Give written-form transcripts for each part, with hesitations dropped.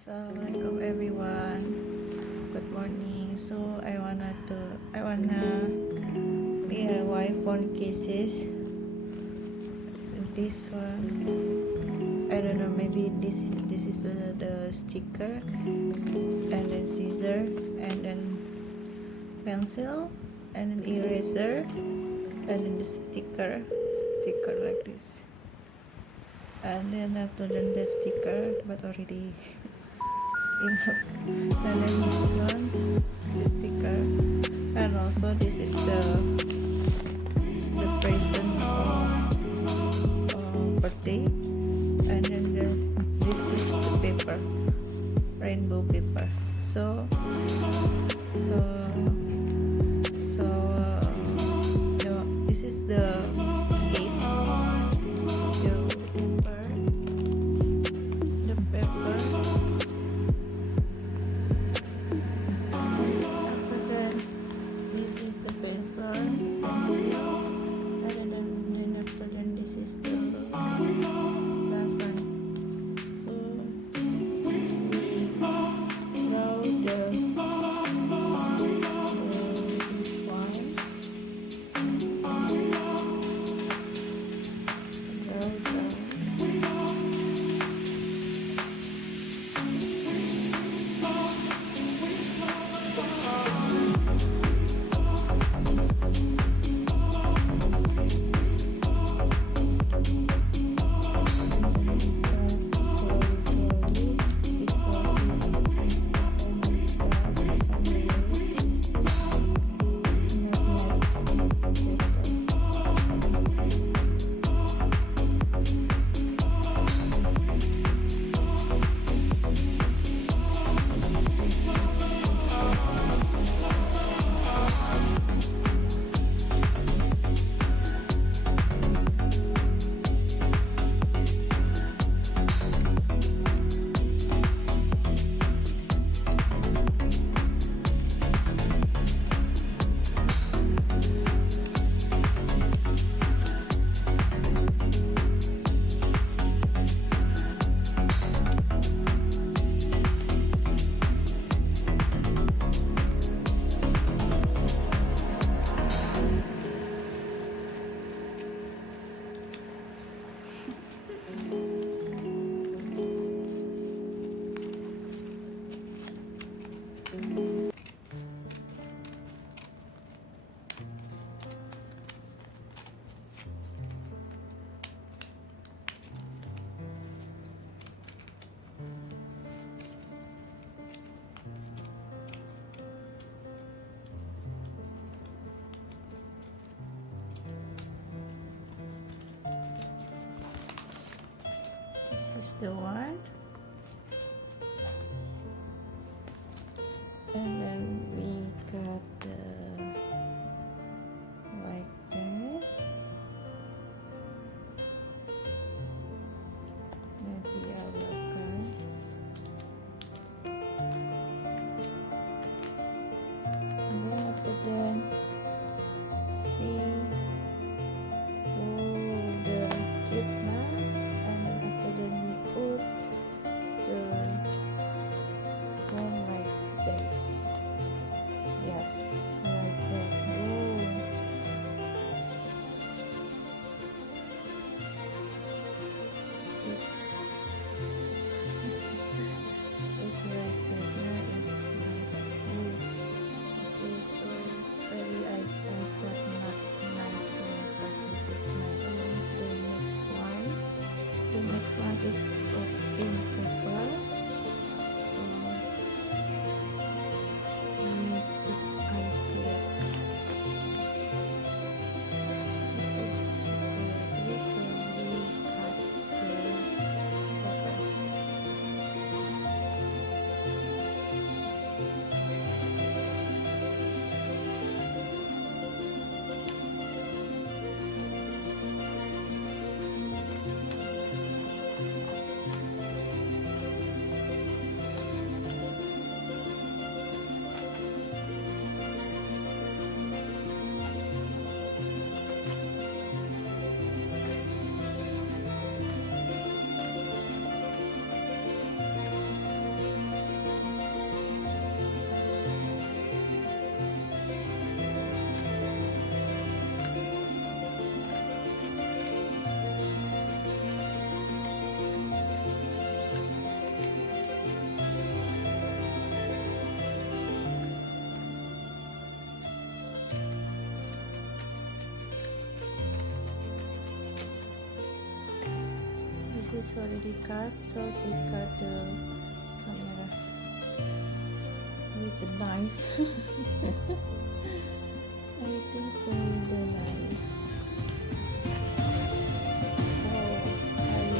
Assalamualaikum everyone. Good morning. So I wanna DIY phone cases. This one, I don't know. Maybe this is the sticker, and then scissor, and then pencil, and then eraser, and then the sticker like this. And then after the sticker, but already enough. And then this one, the sticker, and also this is the present birthday, and then this is the paper, rainbow paper. So so so this is the case, the paper. After that, this is the pencil, and then after that, this is the transparent. So now this one, this is the one, and then we got the like that. Maybe I will cut. And then after that, see, the kit now, and then after that we put the one like this. Yes, like that. This it's like that. Now it's like okay, so very I got not nice, but this is my own. The next one is of pink paper. So we need to calculate. This is usually cut the paper. is already cut, so we cut the camera with the knife. I think so with the knife. Oh, I do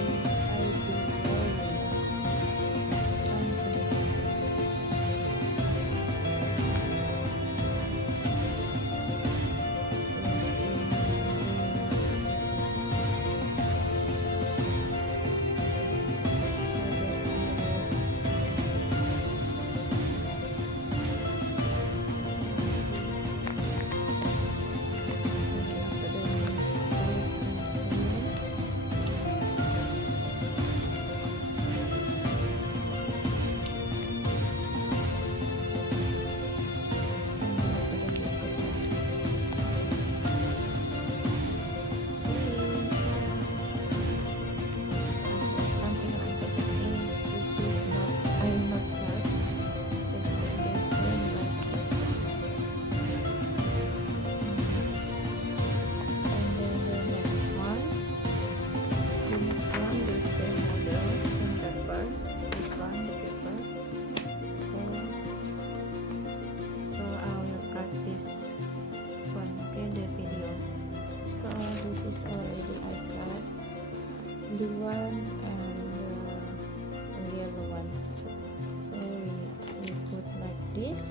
this is already I cut blue one and the yellow one, so we put like this.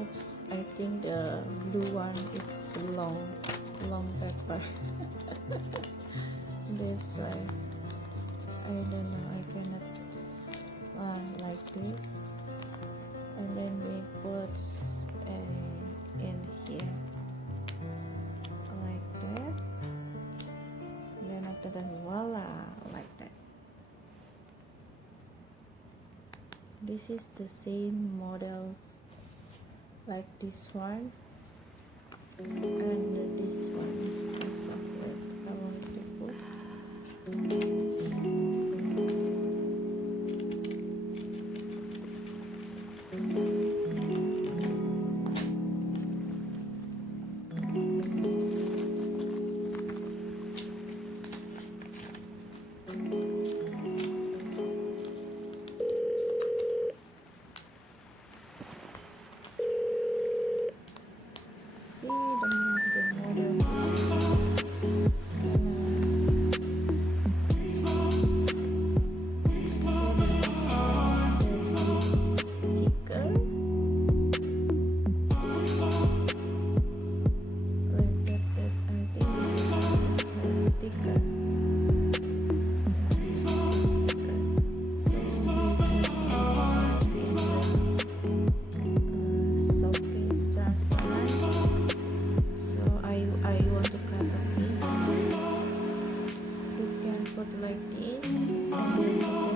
Oops, I think the blue one is long paper. That's why I don't know, I cannot like this, and then we put in here like that, and then after that, voila, like that. This is the same model like this one and this one also that I want to put. See the model. Sticker. Like that, I think this is sticker. Put like this, and then